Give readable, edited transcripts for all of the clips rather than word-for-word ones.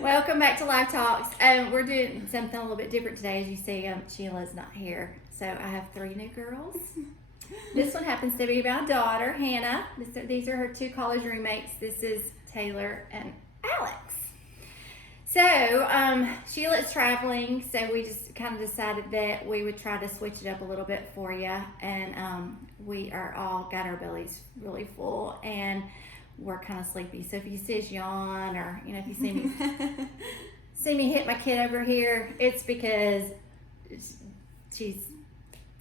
Welcome back to Life Talks. We're doing something a little bit different today. As you see, Sheila's not here. So I have 3 new girls. This one happens to be my daughter, Hannah. These are her 2 college roommates. This is Taylor and Alex. So Sheila is traveling, so we just kind of decided that we would try to switch it up a little bit for you. And we are all got our bellies really full, and we're kind of sleepy. So if you see us yawn, or if you see me hit my kid over here, it's because she's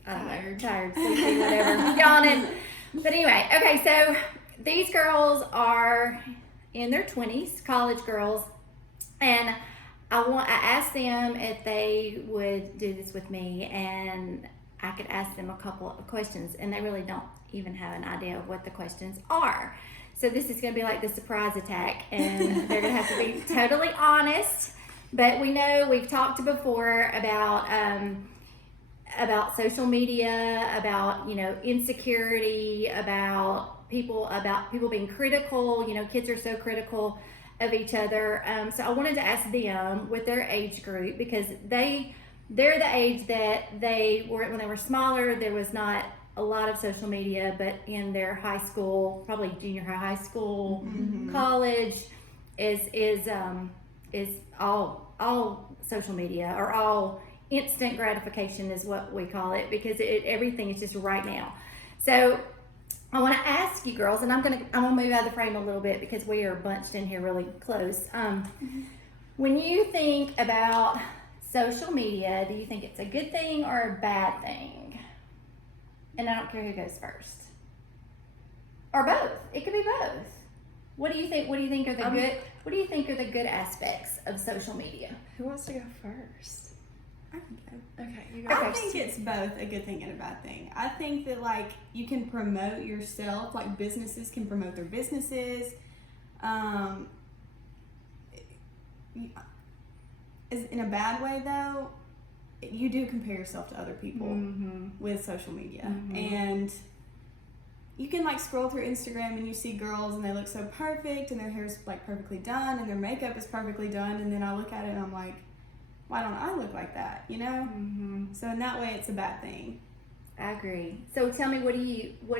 tired, sleepy, whatever, yawning. But anyway, okay, so these girls are in their 20s, college girls, and I asked them if they would do this with me, and I could ask them a couple of questions, and they really don't even have an idea of what the questions are. So this is going to be like the surprise attack, and they're going to have to be totally honest. But we know we've talked before about social media, about insecurity, about people being critical. Kids are so critical of each other. So I wanted to ask them with their age group, because they're the age that they were when they were smaller. There was not a lot of social media, but in their high school, probably junior high school, college is all social media, or all instant gratification is what we call it, because everything is just right now. So I want to ask you girls, and I'm gonna move out of the frame a little bit because we are bunched in here really close. When you think about social media, do you think it's a good thing or a bad thing? And I don't care who goes first, or both. It could be both. What do you think? What do you think are the good? What do you think are the good aspects of social media? Who wants to go first? I can go. Okay, you go I first. think it's both a good thing and a bad thing. I think that you can promote yourself, businesses can promote their businesses. Is in a bad way though. You do compare yourself to other people with social media, and you can scroll through Instagram and you see girls and they look so perfect, and their hair's perfectly done, and their makeup is perfectly done, and then I look at it and I'm like, why don't I look like that? So in that way, it's a bad thing. I agree. So tell me, what do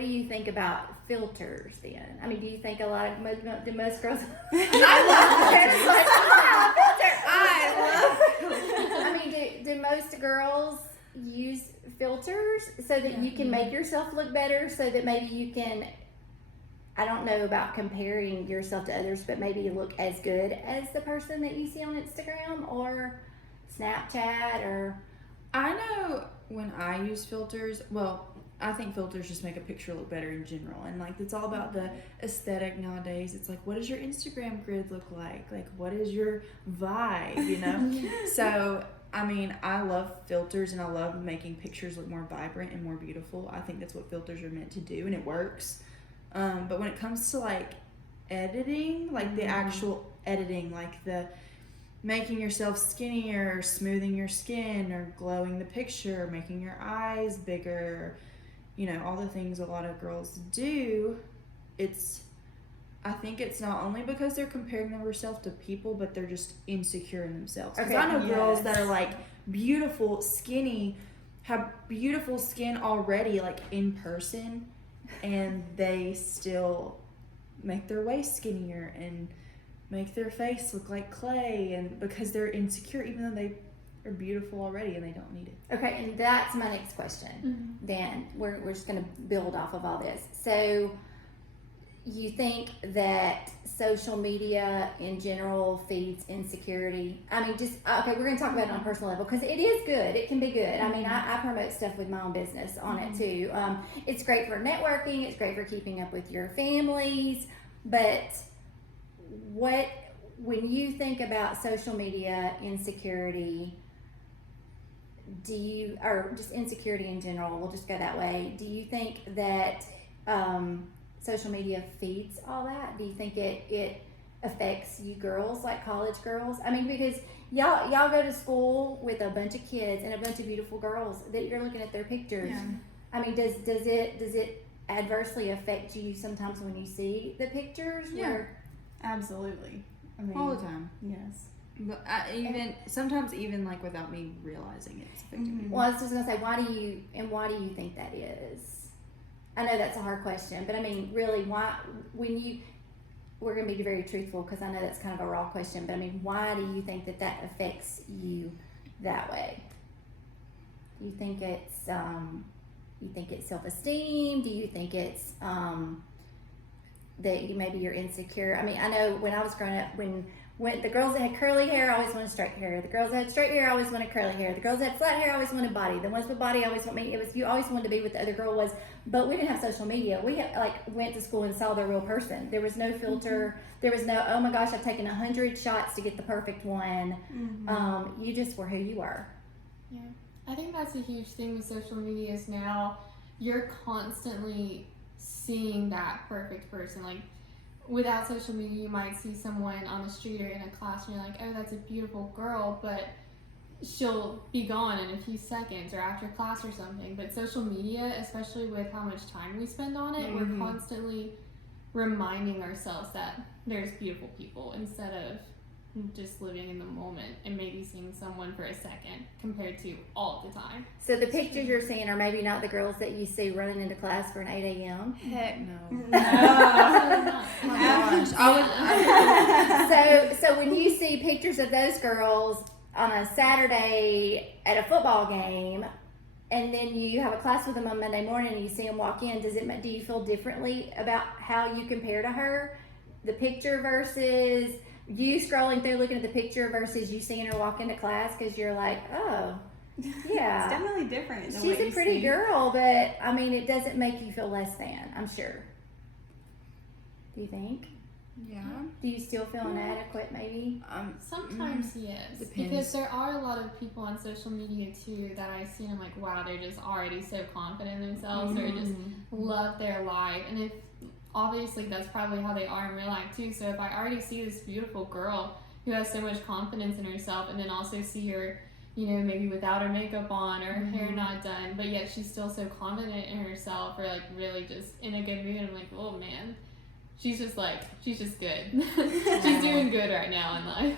you think about filters then? I mean, do you think most girls? I love filter. I mean, do most girls use filters so that you can make yourself look better, so that maybe you can, I don't know about comparing yourself to others, but maybe you look as good as the person that you see on Instagram or Snapchat? Or I know when I use filters, I think filters just make a picture look better in general, and it's all about the aesthetic nowadays. It's what does your Instagram grid look like? What is your vibe, So I mean, I love filters, and I love making pictures look more vibrant and more beautiful. I think that's what filters are meant to do, and it works. But when it comes to editing, the actual editing, the making yourself skinnier, or smoothing your skin, or glowing the picture, or making your eyes bigger, all the things a lot of girls do, I think it's not only because they're comparing themselves to people, but they're just insecure in themselves. Because I know girls that are beautiful, skinny, have beautiful skin already, in person, and they still make their waist skinnier and make their face look like clay, and because they're insecure, even though they are beautiful already and they don't need it. Okay, and that's my next question. Then we're just going to build off of all this. So you think that social media in general feeds insecurity? I mean, we're going to talk about it on a personal level, because it is good. It can be good. I mean, I promote stuff with my own business on it too. It's great for networking. It's great for keeping up with your families. But when you think about social media insecurity, or just insecurity in general, we'll just go that way, do you think that social media feeds all that? Do you think it affects you girls, college girls? I mean, because y'all go to school with a bunch of kids and a bunch of beautiful girls that you're looking at their pictures. Yeah. I mean, does it adversely affect you sometimes when you see the pictures? Yeah. Absolutely. I mean, all the time. Yes. But sometimes even like without me realizing it's affecting me. Well, I was just gonna say, why do you think that is? I know that's a hard question, but I mean, really, why? We're gonna be very truthful because I know that's kind of a raw question, but I mean, why do you think that affects you that way? Do you think it's self-esteem? Do you think it's that maybe you're insecure? I mean, I know when I was growing up, when the girls that had curly hair always wanted straight hair. The girls that had straight hair always wanted curly hair. The girls that had flat hair always wanted body. The ones with body always want me. It was you always wanted to be what the other girl was. But we didn't have social media. We went to school and saw the real person. There was no filter. There was no, oh my gosh, I've taken 100 shots to get the perfect one. You just were who you were. Yeah, I think that's a huge thing with social media is now you're constantly seeing that perfect person. Like, without social media, you might see someone on the street or in a class and you're like, oh, that's a beautiful girl, but she'll be gone in a few seconds or after class or something. But social media, especially with how much time we spend on it, we're constantly reminding ourselves that there's beautiful people instead of just living in the moment and maybe seeing someone for a second compared to all the time. So the pictures you're seeing are maybe not the girls that you see running into class for an 8 a.m. Heck no. Oh my gosh. So when you see pictures of those girls on a Saturday at a football game, and then you have a class with them on Monday morning and you see them walk in, do you feel differently about how you compare to her? The picture versus you scrolling through looking at the picture versus you seeing her walk into class because you're like, oh, yeah. It's definitely different. She's a pretty girl, but I mean, it doesn't make you feel less than, I'm sure. Do you think? Yeah. Do you still feel inadequate, maybe? Sometimes yes. Depends. Because there are a lot of people on social media too that I see and I'm like, wow, they're just already so confident in themselves or just love their life. And if obviously that's probably how they are in real life too. So if I already see this beautiful girl who has so much confidence in herself and then also see her, you know, maybe without her makeup on or her hair not done, but yet she's still so confident in herself or like really just in a good mood, I'm like, oh man, she's just good. She's doing good right now in life.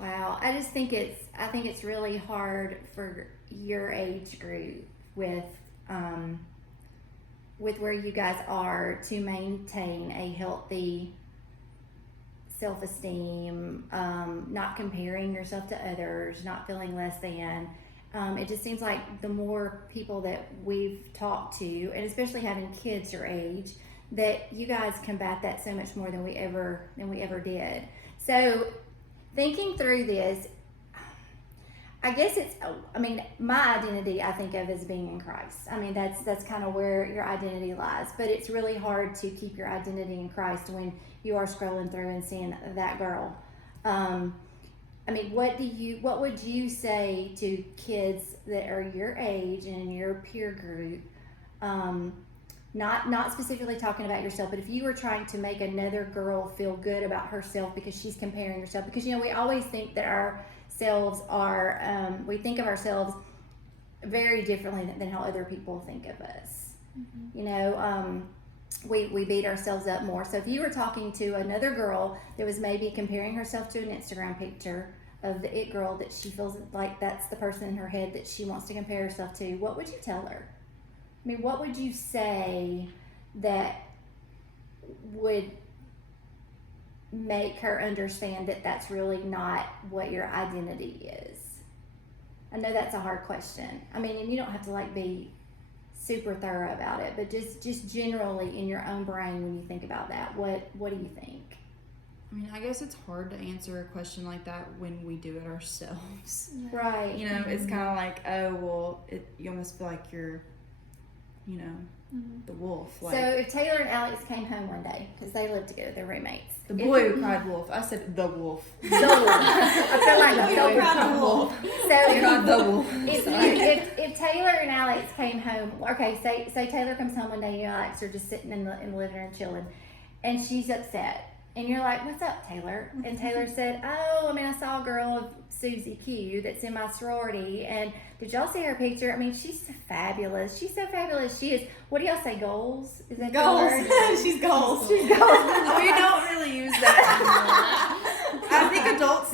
Wow, I think it's really hard for your age group with where you guys are to maintain a healthy self-esteem, not comparing yourself to others, not feeling less than. It just seems like the more people that we've talked to, and especially having kids your age, that you guys combat that so much more than we ever did. So thinking through this, I guess my identity I think of as being in Christ. I mean, that's kind of where your identity lies, but it's really hard to keep your identity in Christ when you are scrolling through and seeing that girl. I mean, what would you say to kids that are your age and in your peer group? Not specifically talking about yourself, but if you were trying to make another girl feel good about herself because she's comparing herself, because you know we always think that ourselves are we think of ourselves very differently than how other people think of us. You know, we beat ourselves up more. So if you were talking to another girl that was maybe comparing herself to an Instagram picture of the it girl that she feels like that's the person in her head that she wants to compare herself to, what would you tell her? I mean, what would you say that would make her understand that that's really not what your identity is? I know that's a hard question. I mean, and you don't have to be super thorough about it, but just generally in your own brain when you think about that, what do you think? I mean, I guess it's hard to answer a question like that when we do it ourselves. Right. You know, it's kind of like, oh, well, you almost feel like you're, you know, the wolf. So if Taylor and Alex came home one day, because they live together, they're roommates. The boy who cried wolf. I said the wolf. The wolf. I feel like the wolf. So You're not the wolf. If Taylor and Alex came home, okay, say Taylor comes home one day and you and Alex are just sitting in the living room chilling, and she's upset. And you're like, what's up, Taylor? And Taylor said, oh, I mean, I saw a girl, Susie Q, that's in my sorority. And did y'all see her picture? I mean, she's fabulous. She's so fabulous. She is. What do y'all say, goals? Is that Goals. the word? She's goals. She's goals. We don't really use that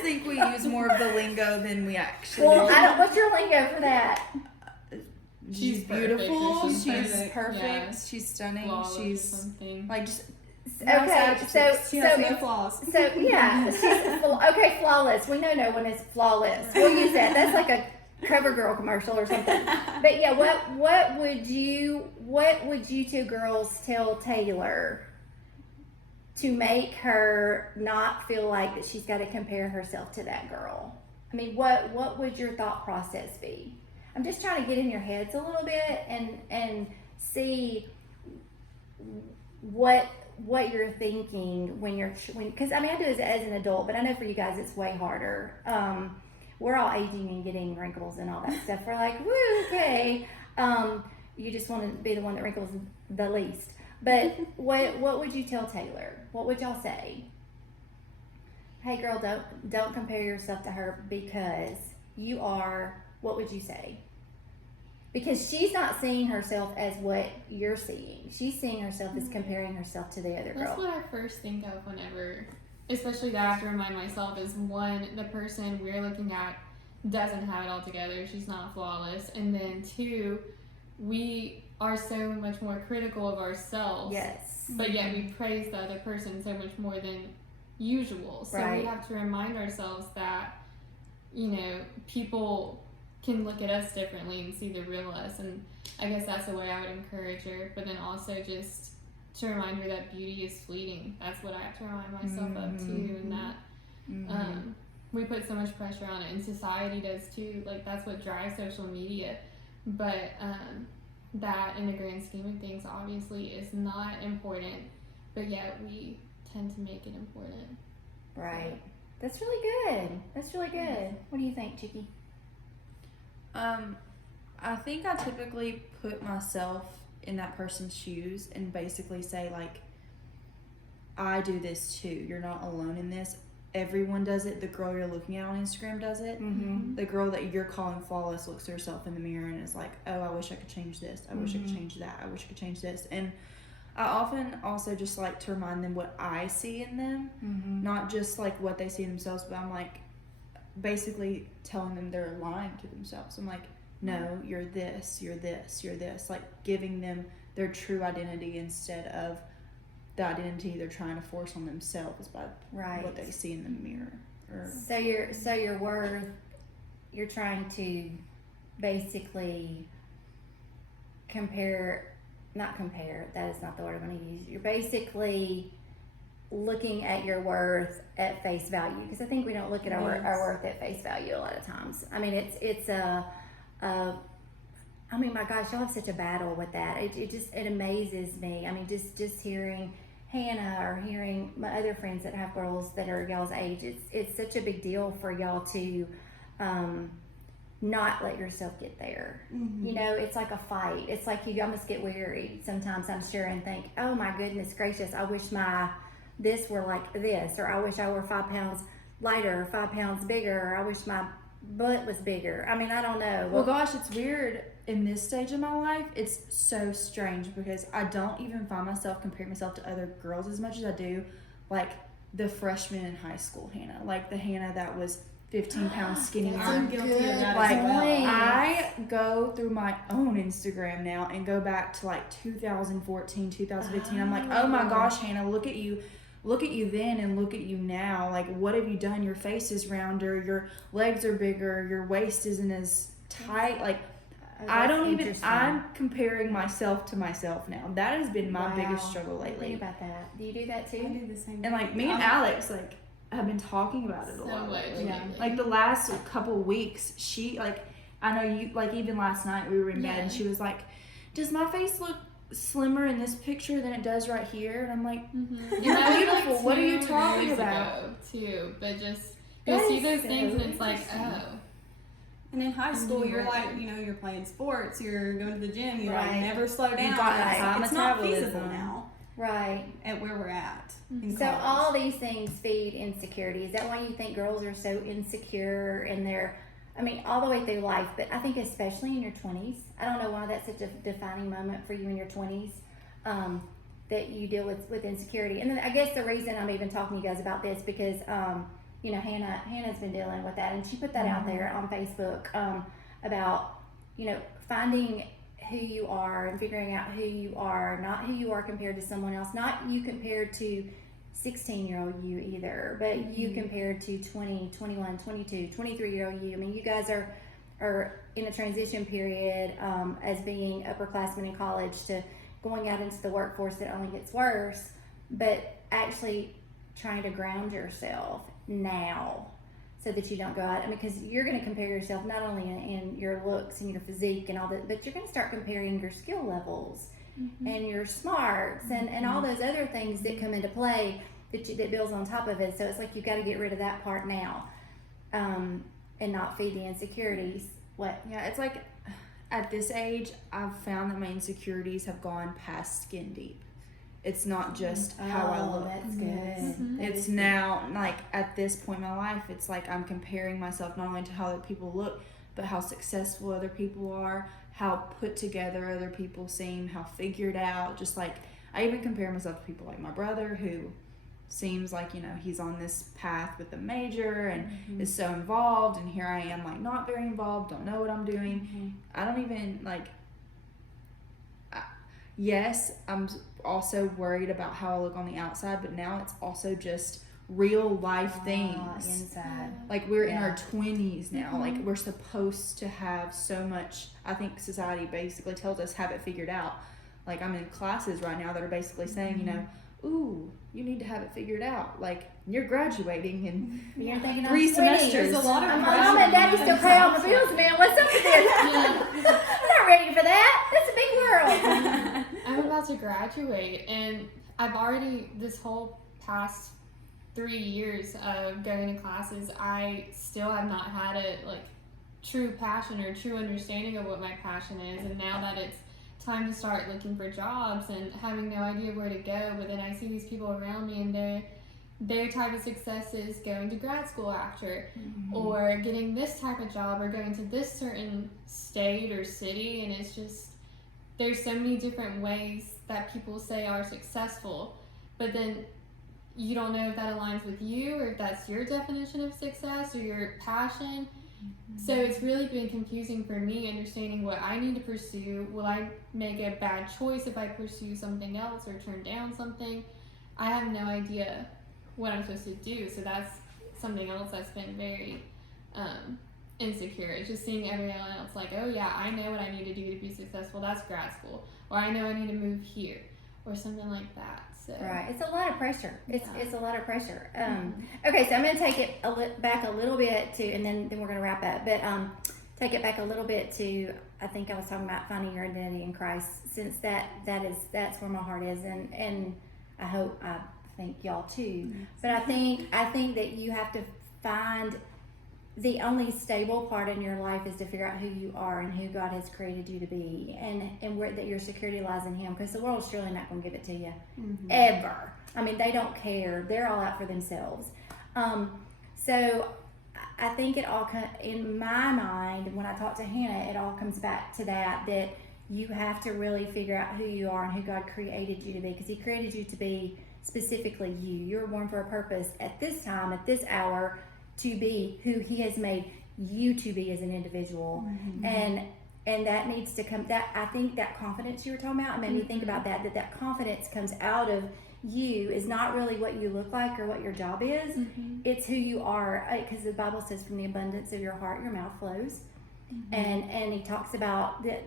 think we use more of the lingo than we actually. Well, what's your lingo for that? She's perfect, beautiful. or She's perfect. perfect. Yeah. She's stunning. Flawless or She's something. like just Okay, so She has no flaws. So yeah, okay, flawless. We know no one is flawless. We'll use that. That's like a CoverGirl commercial or something. But yeah, what would you two girls tell Taylor to make her not feel like that she's got to compare herself to that girl? I mean, what would your thought process be? I'm just trying to get in your heads a little bit and see what you're thinking when because I mean I do it as an adult, but I know for you guys it's way harder. We're all aging and getting wrinkles and all that stuff. We're like, woo, okay. You just want to be the one that wrinkles the least. But what would you tell Taylor? What would y'all say? Hey girl, don't compare yourself to her because you are. What would you say? Because she's not seeing herself as what you're seeing. She's seeing herself as comparing herself to the other girl. That's what I first think of whenever, especially that I have to remind myself is one, the person we're looking at doesn't have it all together. She's not flawless. And then two, we are so much more critical of ourselves. Yes. But yet we praise the other person so much more than usual. So Right. we have to remind ourselves that, people can look at us differently and see the real us, and I guess that's the way I would encourage her. But then also just to remind her that beauty is fleeting. That's what I have to remind myself of too, and that we put so much pressure on it, and society does too. Like that's what drives social media, but that in the grand scheme of things obviously is not important, but yet we tend to make it important. Right. That's really good. That's really good. What do you think, Chicky? I think I typically put myself in that person's shoes and basically say like, I do this too. You're not alone in this. Everyone does it. The girl you're looking at on Instagram does it. Mm-hmm. The girl that you're calling flawless looks at herself in the mirror and is like, oh, I wish I could change this. I wish I could change that. I wish I could change this. And I often also just like to remind them what I see in them, not just like what they see in themselves, but I'm like basically telling them they're lying to themselves. I'm like, no, you're this, you're this, you're this. Like giving them their true identity instead of the identity they're trying to force on themselves by what they see in the mirror. So your worth, you're trying to basically not compare, that is not the word I want to use. You're basically looking at your worth at face value, because I think we don't look at our worth at face value a lot of times. I mean, it's I mean, my gosh, y'all have such a battle with that. It amazes me. I mean, just hearing Hannah or hearing my other friends that have girls that are y'all's age, it's such a big deal for y'all to not let yourself get there. It's like a fight. It's like you almost get weary sometimes, I'm sure, and think, oh my goodness gracious, I wish this were like this, or I wish I were 5 pounds lighter, or 5 pounds bigger, or I wish my butt was bigger. I mean, I don't know. Well, gosh, it's weird in this stage of my life. It's so strange because I don't even find myself comparing myself to other girls as much as I do like the freshman in high school Hannah, like the Hannah that was 15 pounds skinnier. I'm guilty of that Like, as well. I go through my own Instagram now and go back to like 2014, 2015. I'm like, oh my gosh, Hannah, look at you then and look at you now. Like, what have you done? Your face is rounder, your legs are bigger, your waist isn't as tight. Like, I'm comparing myself to myself now. That has been my biggest struggle lately. Think about that. Do you do that too? I do the same thing. And like me and Alex like have been talking about it a lot lately. Yeah. Like the last couple weeks, she like, I know you, like even last night we were in bed and she was like, does my face look slimmer in this picture than it does right here? And I'm like, you're beautiful. What are you talking about? Too, but just you'll see those things and it's like, oh. And in high school, you're like, you're playing sports, you're going to the gym, you like Right. never slow down. You got that It's not metabolism. feasible now Right. at where we're at. in So college. all these things feed insecurity. Is that why you think girls are so insecure in their, I mean, all the way through life, but I think especially in your 20s. I don't know why that's such a defining moment for you in your 20s, that you deal with insecurity. And then I guess the reason I'm even talking to you guys about this, because Hannah's been dealing with that, and she put that out there on Facebook about finding who you are and figuring out who you are, not who you are compared to someone else, not you compared to 16-year-old you either, but you compared to 20, 21, 22, 23-year-old you. I mean, you guys are in a transition period as being upperclassmen in college to going out into the workforce that only gets worse, but actually trying to ground yourself now so that you don't go out. I mean, because you're going to compare yourself not only in your looks and your physique and all that, but you're going to start comparing your skill levels and your smarts and all those other things that come into play that builds on top of it. So it's like you've got to get rid of that part now and not feed the insecurities. What? Yeah, it's like at this age, I've found that my insecurities have gone past skin deep. It's not just how I look. That's good. It's now, like, at this point in my life, it's like I'm comparing myself not only to how other people look, but how successful other people are, how put together other people seem, how figured out. Just like, I even compare myself to people like my brother, who seems like, he's on this path with a major and is so involved, and here I am, like, not very involved, don't know what I'm doing. I don't even, like, yes, I'm also worried about how I look on the outside, but now it's also just real life things. Inside. Like, we're in our 20s now. Like, we're supposed to have so much. I think society basically tells us have it figured out. Like, I'm in classes right now that are basically saying, ooh, you need to have it figured out. Like, you're graduating in You're thinking 3 I'm 20. semesters. There's a lot of Mom and Daddy still pay all the bills, man. What's up with this? I'm not ready for that. That's a big world. I'm about to graduate, and I've already, this whole past 3 years of going to classes, I still have not had a true passion or true understanding of what my passion is. And now that it's time to start looking for jobs and having no idea where to go, but then I see these people around me and their type of success is going to grad school after, or getting this type of job, or going to this certain state or city, and it's just, there's so many different ways that people say are successful, but then you don't know if that aligns with you or if that's your definition of success or your passion. So it's really been confusing for me understanding what I need to pursue. Will I make a bad choice if I pursue something else or turn down something? I have no idea what I'm supposed to do. So that's something else that's been very insecure. It's just seeing everyone else like, oh yeah, I know what I need to do to be successful. That's grad school. Or I know I need to move here or something like that. So Right, it's a lot of pressure. It's a lot of pressure. Okay, so I'm going to take it back a little bit to, and then we're going to wrap up. But take it back a little bit to, I think I was talking about finding your identity in Christ, since that's where my heart is, and I think y'all too. But I think that you have to find the only stable part in your life is to figure out who you are and who God has created you to be, and where that your security lies in Him, because the world's surely not going to give it to you ever. I mean, they don't care. They're all out for themselves. So I think it all in my mind, when I talk to Hannah, it all comes back to that you have to really figure out who you are and who God created you to be, because He created you to be specifically you. You were born for a purpose at this time, at this hour, to be who He has made you to be as an individual. And that needs to come, that I think that confidence you were talking about, it made me think about that confidence comes out of you, is not really what you look like or what your job is. It's who you are, because the Bible says from the abundance of your heart your mouth flows. And He talks about that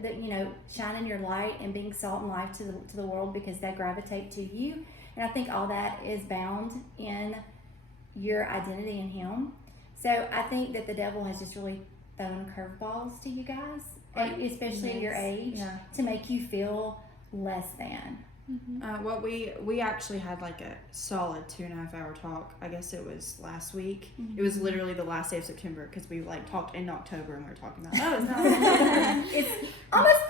shining your light and being salt and light to the world, because they gravitate to you. And I think all that is bound in your identity in Him. So I think that the devil has just really thrown curveballs to you guys, especially at your age, to make you feel less than. What we actually had like a solid 2.5 hour talk. I guess it was last week. It was literally the last day of September, because we talked in October and we were talking about it's not It's almost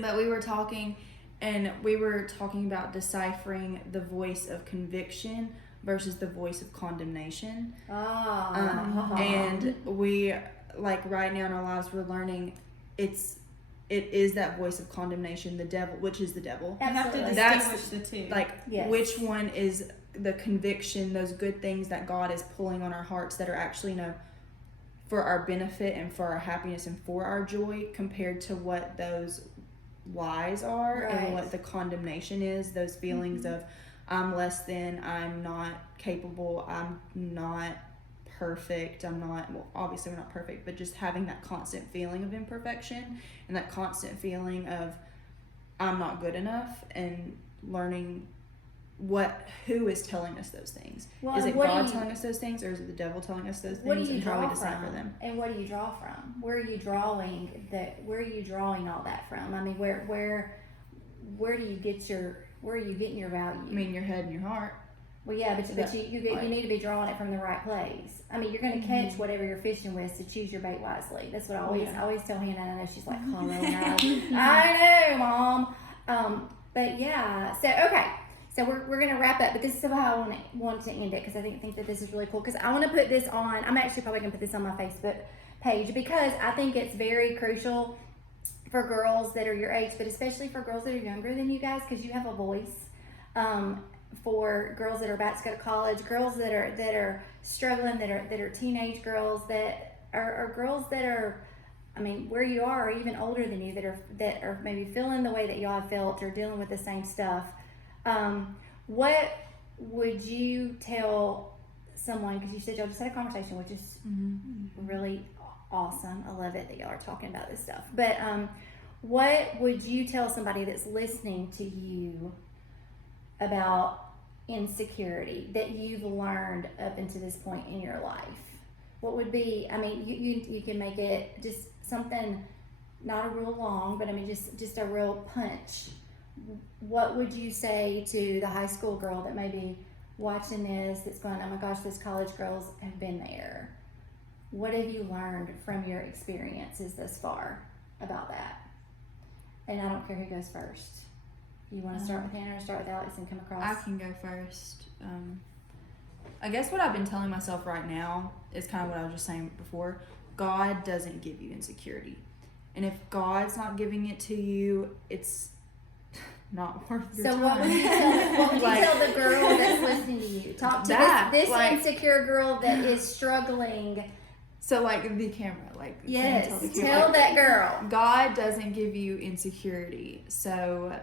but we were talking, and we were talking about deciphering the voice of conviction versus the voice of condemnation. And we, right now in our lives, we're learning it is that voice of condemnation, the devil, which is the devil. You have to Absolutely. distinguish the two. Yes. Which one is the conviction, those good things that God is pulling on our hearts that are actually, for our benefit and for our happiness and for our joy, compared to what those lies are and what the condemnation is, those feelings of I'm less than, I'm not capable, I'm not perfect, obviously we're not perfect, but just having that constant feeling of imperfection and that constant feeling of I'm not good enough, and learning who is telling us those things. Well, is it God telling us those things, or is it the devil telling us those things, and how we decipher them? And what do you draw from? Where are you drawing all that from? I mean, where do you get where are you getting your value? I mean, your head and your heart. Well, yeah, but you need to be drawing it from the right place. I mean, you're going to catch whatever you're fishing with, so choose your bait wisely. That's what I always tell Hannah. I know she's like, oh, no. I know, Mom. But yeah, so okay. So we're going to wrap up, but this is how I want to end it, because I think that this is really cool, because I want to put this on. I'm actually probably going to put this on my Facebook page, because I think it's very crucial for girls that are your age, but especially for girls that are younger than you guys, because you have a voice. For girls that are about to go to college, girls that are struggling, that are teenage girls, that are girls that are, I mean, where you are, or even older than you, that are maybe feeling the way that y'all have felt, or dealing with the same stuff. What would you tell someone, because you said y'all just had a conversation, which is really awesome. I love it that y'all are talking about this stuff. But what would you tell somebody that's listening to you about insecurity that you've learned up until this point in your life? What would be, I mean, you can make it just something, not a real long, but I mean just a real punch. What would you say to the high school girl that may be watching this, that's going, oh my gosh, those college girls have been there? What have you learned from your experiences thus far about that? And I don't care who goes first. You want to start with Hannah or start with Alex and come across? I can go first. I guess what I've been telling myself right now is kind of what I was just saying before. God doesn't give you insecurity. And if God's not giving it to you, it's not worth your time. So what would you tell the girl that's listening to you? Talk to this insecure girl that is struggling. So like the camera, yes, tell that girl. God doesn't give you insecurity. So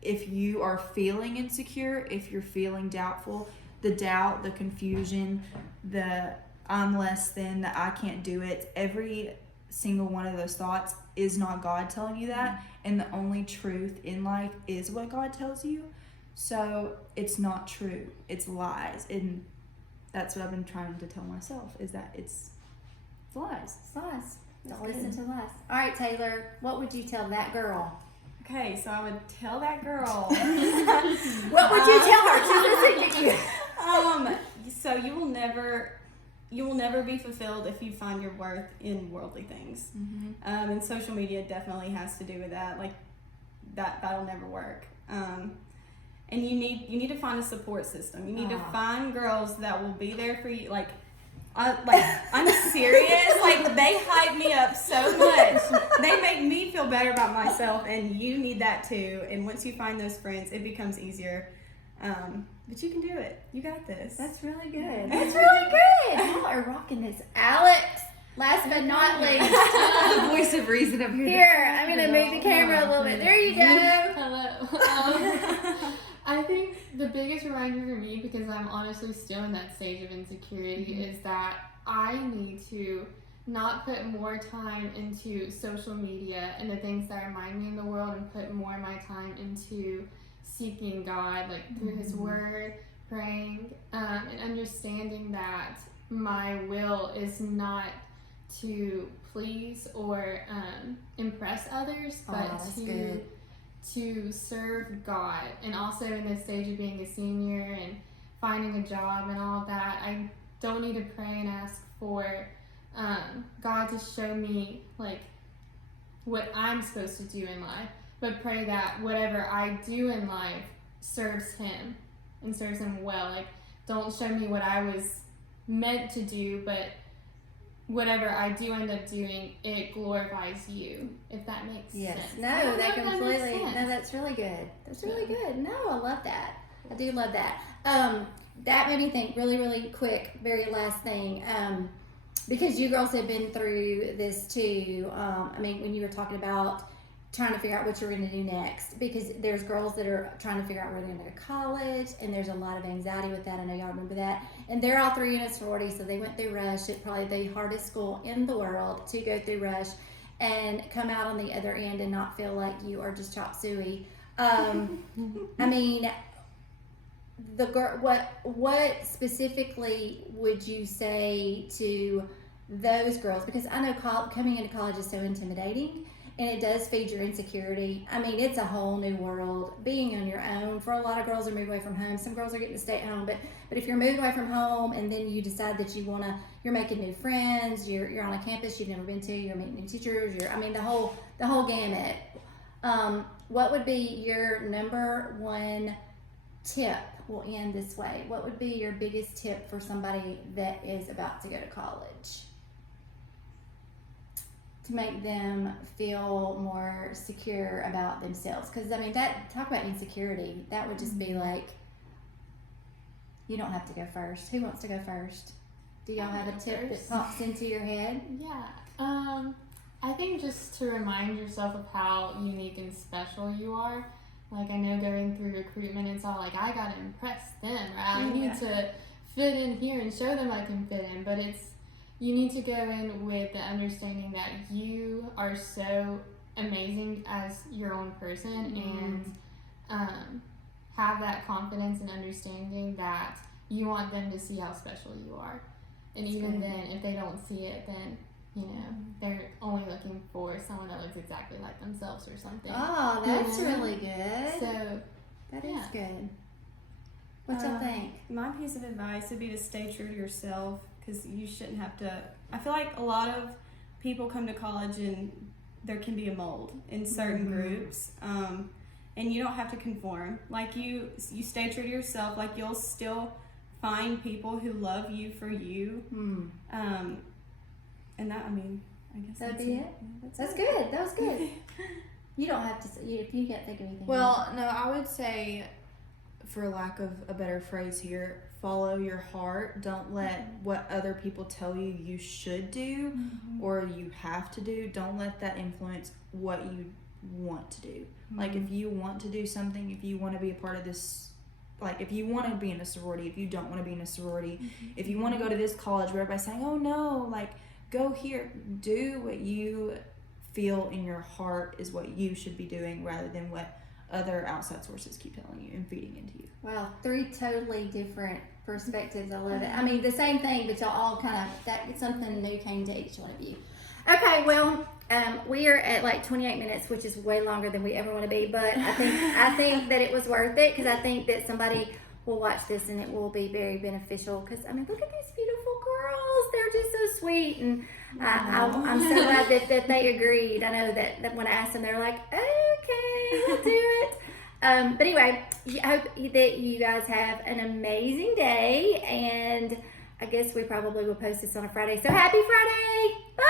if you are feeling insecure, if you're feeling doubtful, the doubt, the confusion, the I'm less than, the I can't do it, every single one of those thoughts is not God telling you that. And the only truth in life is what God tells you. So it's not true. It's lies. And that's what I've been trying to tell myself, is that it's lies. It's lies. Don't listen to lies. All right, Taylor, what would you tell that girl? Okay, so I would tell that girl. What would you tell her? She's listening to you. So you will never be fulfilled if you find your worth in worldly things. And social media definitely has to do with that. Like that'll never work. And you need to find a support system. You need to find girls that will be there for you. I'm serious. Like, they hype me up so much. They make me feel better about myself, and you need that too. And once you find those friends, it becomes easier. But you can do it. You got this. That's really good. That's really good. Y'all are rocking this. Alex, last but not least. The voice of reason up here. Here, I'm going to move the camera a little bit. There you go. Hello. I think the biggest reminder for me, because I'm honestly still in that stage of insecurity, is that I need to not put more time into social media and the things that remind me in the world, and put more of my time into seeking God, like through His Word, praying, and understanding that my will is not to please or impress others, but to serve God. And also in this stage of being a senior and finding a job and all of that, I don't need to pray and ask for God to show me like what I'm supposed to do in life, but pray that whatever I do in life serves Him and serves Him well. Like, don't show me what I was meant to do, but whatever I do end up doing, it glorifies You, if that makes sense. No, that completely, no, that's really good. That's really good. No, I love that. I do love that. That made me think really quick, very last thing. Because you girls have been through this too. I mean, when you were talking about trying to figure out what you're going to do next, because there's girls that are trying to figure out where they're going to go to college, and there's a lot of anxiety with that. I know y'all remember that. And they're all three in a sorority, so they went through Rush. It's probably the hardest school in the world to go through Rush and come out on the other end and not feel like you are just chop suey. I mean, the girl, what specifically would you say to those girls? Because I know coming into college is so intimidating, and it does feed your insecurity. I mean, it's a whole new world. Being on your own, for a lot of girls are moving away from home. Some girls are getting to stay at home, but if you're moving away from home and then you decide that you're making new friends, you're on a campus you've never been to, you're meeting new teachers, the whole gamut. What would be your number one tip? We'll end this way. What would be your biggest tip for somebody that is about to go to college to make them feel more secure about themselves? Because I mean, talk about insecurity. That would just be like, you don't have to go first. Who wants to go first? Do y'all have a tip that pops into your head? Yeah. I think just to remind yourself of how unique and special you are. Like, I know going through recruitment, it's all like, I gotta impress them, right? I need to fit in here and show them I can fit in. But you need to go in with the understanding that you are so amazing as your own person, and have that confidence and understanding that you want them to see how special you are. And even then, if they don't see it, then they're only looking for someone that looks exactly like themselves or something. Oh, that's really good. So that is good. What y'all think? My piece of advice would be to stay true to yourself, because you shouldn't have to. I feel like a lot of people come to college and there can be a mold in certain groups, and you don't have to conform. Like you stay true to yourself. Like you'll still find people who love you for you. And that, I mean, I guess that'd be it. Yeah, that's good. That was good. You don't have to. If you can't think of anything. Well, no, I would say, for lack of a better phrase here, follow your heart. Don't let what other people tell you should do or you have to do. Don't let that influence what you want to do. Like, if you want to do something, if you want to be a part of this, like, if you want to be in a sorority, if you don't want to be in a sorority, if you want to go to this college where everybody's saying, oh no, like, go here, do what you feel in your heart is what you should be doing, rather than what other outside sources keep telling you and feeding into you. Wow, 3 totally different perspectives. I love it. I mean, the same thing, but y'all all kind of, something new came to each one of you. Okay, well, we are at like 28 minutes, which is way longer than we ever want to be, but I think that it was worth it, because I think that somebody will watch this and it will be very beneficial, because, I mean, look at these beautiful girls. They're just so sweet, and I'm so glad that they agreed. I know that when I asked them, they were like, okay, we'll do it. But anyway, I hope that you guys have an amazing day, and I guess we probably will post this on a Friday. So happy Friday! Bye!